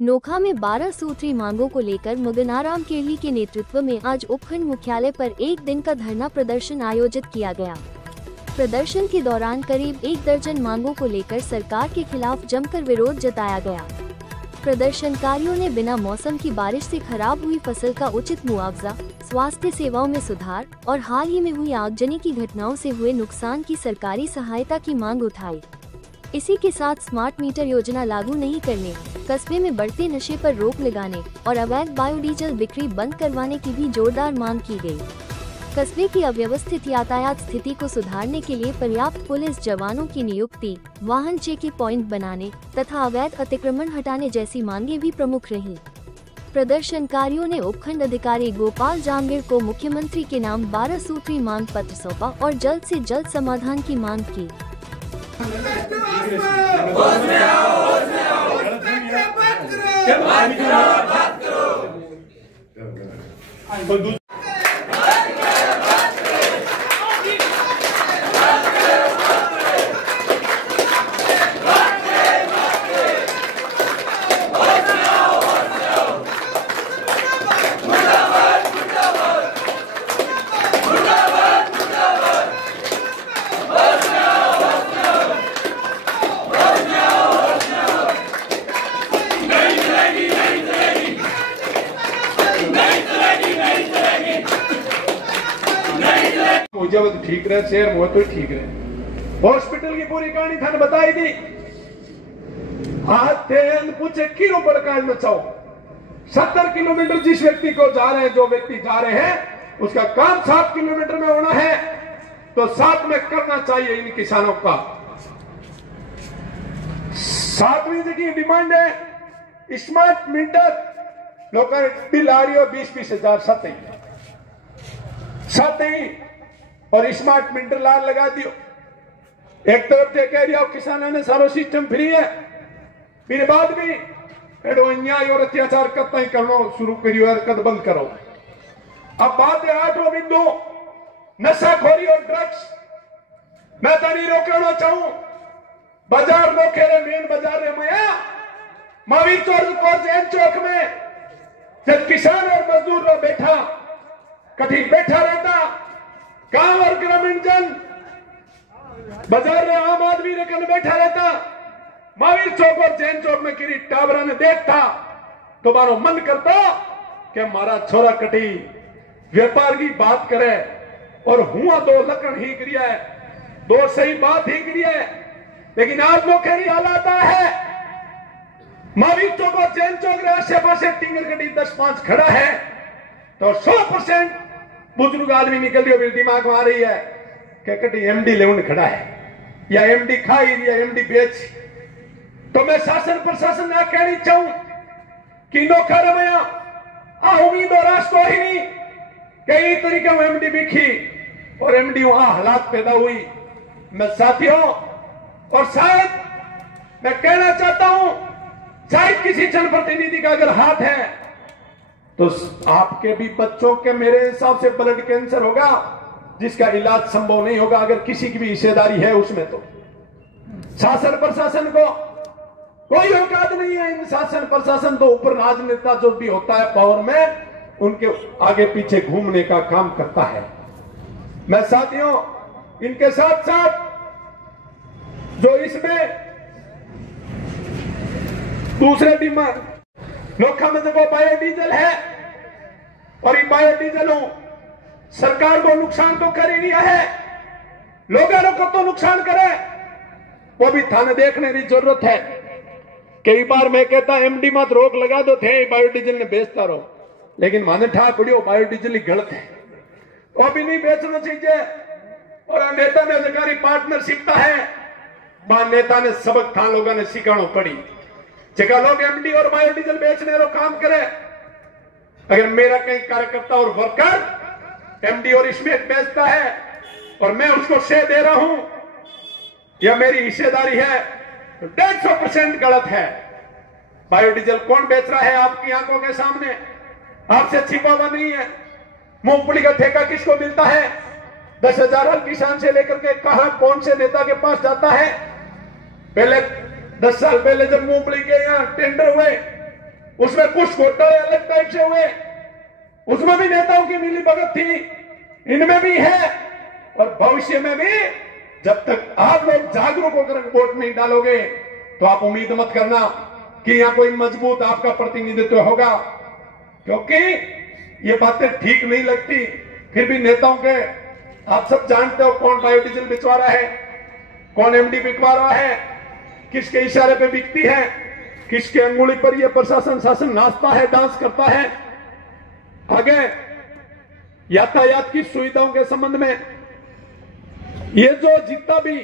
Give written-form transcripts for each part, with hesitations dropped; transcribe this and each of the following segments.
नोखा में 12 सूत्री मांगों को लेकर मगनाराम केरली के नेतृत्व में आज उपखंड मुख्यालय पर एक दिन का धरना प्रदर्शन आयोजित किया गया। प्रदर्शन के दौरान करीब 1 दर्जन मांगों को लेकर सरकार के खिलाफ जमकर विरोध जताया गया। प्रदर्शनकारियों ने बिना मौसम की बारिश से खराब हुई फसल का उचित मुआवजा, स्वास्थ्य सेवाओं में सुधार और हाल ही में हुई आगजनी की घटनाओं से हुए नुकसान की सरकारी सहायता की मांग उठाई। इसी के साथ स्मार्ट मीटर योजना लागू नहीं करने, कस्बे में बढ़ते नशे पर रोक लगाने और अवैध बायोडीजल बिक्री बंद करवाने की भी जोरदार मांग की गई। कस्बे की अव्यवस्थित यातायात स्थिति को सुधारने के लिए पर्याप्त पुलिस जवानों की नियुक्ति, वाहन चेकिंग पॉइंट बनाने तथा अवैध अतिक्रमण हटाने जैसी मांगे भी प्रमुख रहीं। प्रदर्शनकारियों ने उपखंड अधिकारी गोपाल जामगिर को मुख्यमंत्री के नाम 12 सूत्री मांग पत्र सौंपा और जल्द से जल्द समाधान की मांग की। जब ठीक रहे शहर वो तो ठीक रहे। हॉस्पिटल की पूरी कहानी थाने बताई थी। पूछे क्यों बड़काल में चाहो 70 किलोमीटर जिस व्यक्ति को जा रहे हैं, जो व्यक्ति जा रहे हैं उसका काम 7 किलोमीटर में होना है तो 7 में करना चाहिए। इन किसानों का 7वीं जगह डिमांड है स्मार्ट मीटर। लोग बिल आ रही हो 20-20 हजार साथ ही और स्मार्ट मीटर लाल लगा दियो। एक तरफ से कह दिया किसानों ने सारो सिस्टम फ्री है, फिर बाद भी अन्याय और अत्याचार करता ही करना शुरू करियो और कद बंद करो। अब बात है 8वां बिंदु नशाखोरी और ड्रग्स। मैं तो नहीं रोकना चाहूं बाजार रोके रे मेन बाजार रे माया महावीर चौक और जैन चौक में जब किसान और मजदूर लोग बैठा कभी बैठा रहता, गांव और ग्रामीण जन बाजार में आम आदमी रकन बैठा रहता, महावीर चौक और जैन चौक में किरी टावरा ने देखता तो मारो मन करता कि हमारा छोरा कटी व्यापार की बात करे और हुआ 2 लकड़ ही क्रिया है, 2 सही बात ही क्रिया है। लेकिन आज लोग हालात है महावीर चौक और जैन चौक आसे पासे टिंगर कटी 10-5 खड़ा है तो 100% बुजुर्ग आदमी निकल रही हो दिमाग में आ रही है कि कटी एमडी लेवन खड़ा है या एमडी खाई या एमडी बेच। तो मैं शासन प्रशासन ने कहनी चाहूं कि नोखा रमया उम्मीद और रास्ता ही नहीं कई तरीके में एमडी बिखी और एमडी वहां हालात पैदा हुई। मैं साथियों और शायद मैं कहना चाहता हूं शायद किसी जनप्रतिनिधि का अगर हाथ है तो आपके भी बच्चों के मेरे हिसाब से ब्लड कैंसर होगा जिसका इलाज संभव नहीं होगा अगर किसी की भी हिस्सेदारी है उसमें। तो शासन प्रशासन को कोई औकात नहीं है। इन शासन प्रशासन तो ऊपर राजनेता जो भी होता है पावर में उनके आगे पीछे घूमने का काम करता है। मैं साथियों इनके साथ साथ जो इसमें दूसरे डिमांड नोखा में देखो बायोडीजल है और ये बायोडीजलों सरकार को नुकसान तो कर ही नहीं है, लोगों को तो नुकसान करे वो भी थाने देखने की जरूरत है। कई बार मैं कहता एमडी मत रोक लगा दो थे बायोडीजल ने बेचता रहो, लेकिन माने ठा पड़ियो बायोडीजल ही गलत है वो भी नहीं बेचना चाहिए। और नेता ने अधिकारी पार्टनर सीखता है वहां नेता ने सबक था लोगों ने सिखानो पड़ी जगह लोग एमडी और बायोडीजल बेचने रो काम करे। अगर मेरा कहीं कार्यकर्ता और वर्कर एमडी और इसमें बेचता है और मैं उसको शेयर दे रहा हूं या मेरी हिस्सेदारी है तो 150% गलत है। बायोडीजल कौन बेच रहा है आपकी आंखों के सामने, आपसे छिपा हुआ नहीं है। मूंगफली का ठेका किसको मिलता है? 10,000 हर किसान से लेकर के कहां कौन से नेता के पास जाता है? पहले 10 साल पहले जब मूंगफली के यहाँ टेंडर हुए उसमें कुछ घोटाले अलग टाइप से हुए, उसमें भी नेताओं की मिली भगत थी, इनमें भी है। और भविष्य में भी जब तक आप लोग जागरूक होकर वोट नहीं डालोगे तो आप उम्मीद मत करना कि यहां कोई मजबूत आपका प्रतिनिधित्व होगा, क्योंकि ये बातें ठीक नहीं लगती। फिर भी नेताओं के, आप सब जानते हो कौन बायोडीजल बिकवा रहा है, कौन एमडी बिकवा रहा है, किसके इशारे पे बिकती है, किसके अंगुली पर ये प्रशासन शासन नाचता है, डांस करता है। आगे यातायात की सुविधाओं के संबंध में ये जो जितना भी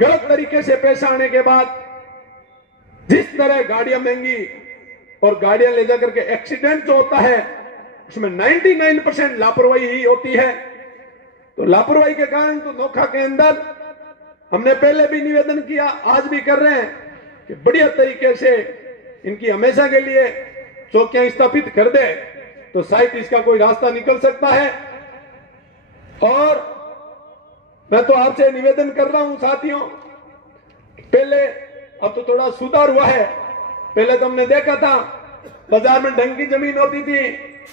गलत तरीके से पेश आने के बाद जिस तरह गाड़ियां महंगी और गाड़ियां ले जाकर के एक्सीडेंट जो होता है उसमें 99% लापरवाही ही होती है। तो लापरवाही के कारण तो नोखा के अंदर हमने पहले भी निवेदन किया, आज भी कर रहे हैं कि बढ़िया तरीके से इनकी हमेशा के लिए चौकियां स्थापित कर दे तो शायद इसका कोई रास्ता निकल सकता है। और मैं तो आपसे निवेदन कर रहा हूं साथियों, पहले अब तो थोड़ा सुधार हुआ है। पहले तो हमने देखा था बाजार में ढंग की जमीन होती थी,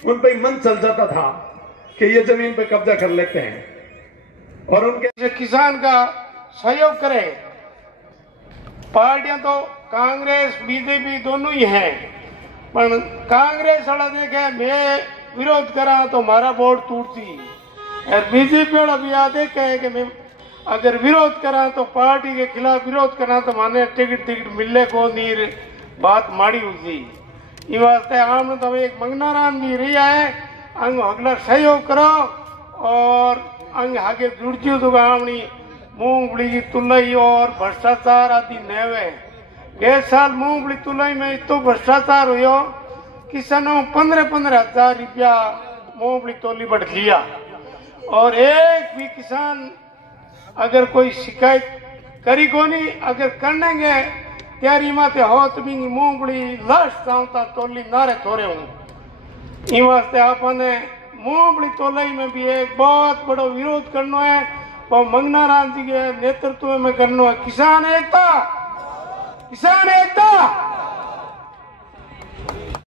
उन पर मन चल जाता था कि ये जमीन पे कब्जा कर लेते हैं और उनके किसान का सहयोग करें। पार्टियां तो कांग्रेस बीजेपी दोनों ही हैं, पर कांग्रेस वाला देखे मैं विरोध करा तो मारा वोट टूटती, और बीजेपी वाला भी आ देखे कि मैं अगर विरोध करा तो पार्टी के खिलाफ विरोध करा तो माने टिकट मिलने को नहीं, बात माड़ी हुई। ये वास्ते आम तो एक मंगनाराम भी रही है, अंग अगला सहयोग करो और अंग आगे जुड़ तो आमनी मूंगफली की तुलई और भ्रष्टाचार आदि नेवे। गए साल मूंगफली तुलई में इतो भ्रष्टाचार हुयो, किसानों 15-15 हजार रुपया मूंगफली तोली बढ़ लिया, और एक भी किसान अगर कोई शिकायत करी को नहीं, अगर करनेंगे त्यारी माते हो तो भी मूंगफली लास्ट चाहता तोली नारे थोड़े हूँ। इन वास्ते आपने मूंगफली तोलाई में भी एक बहुत बड़ा विरोध करना है, वो मंगनाराम जी के नेतृत्व में करना है। किसान एकता, किसान एकता।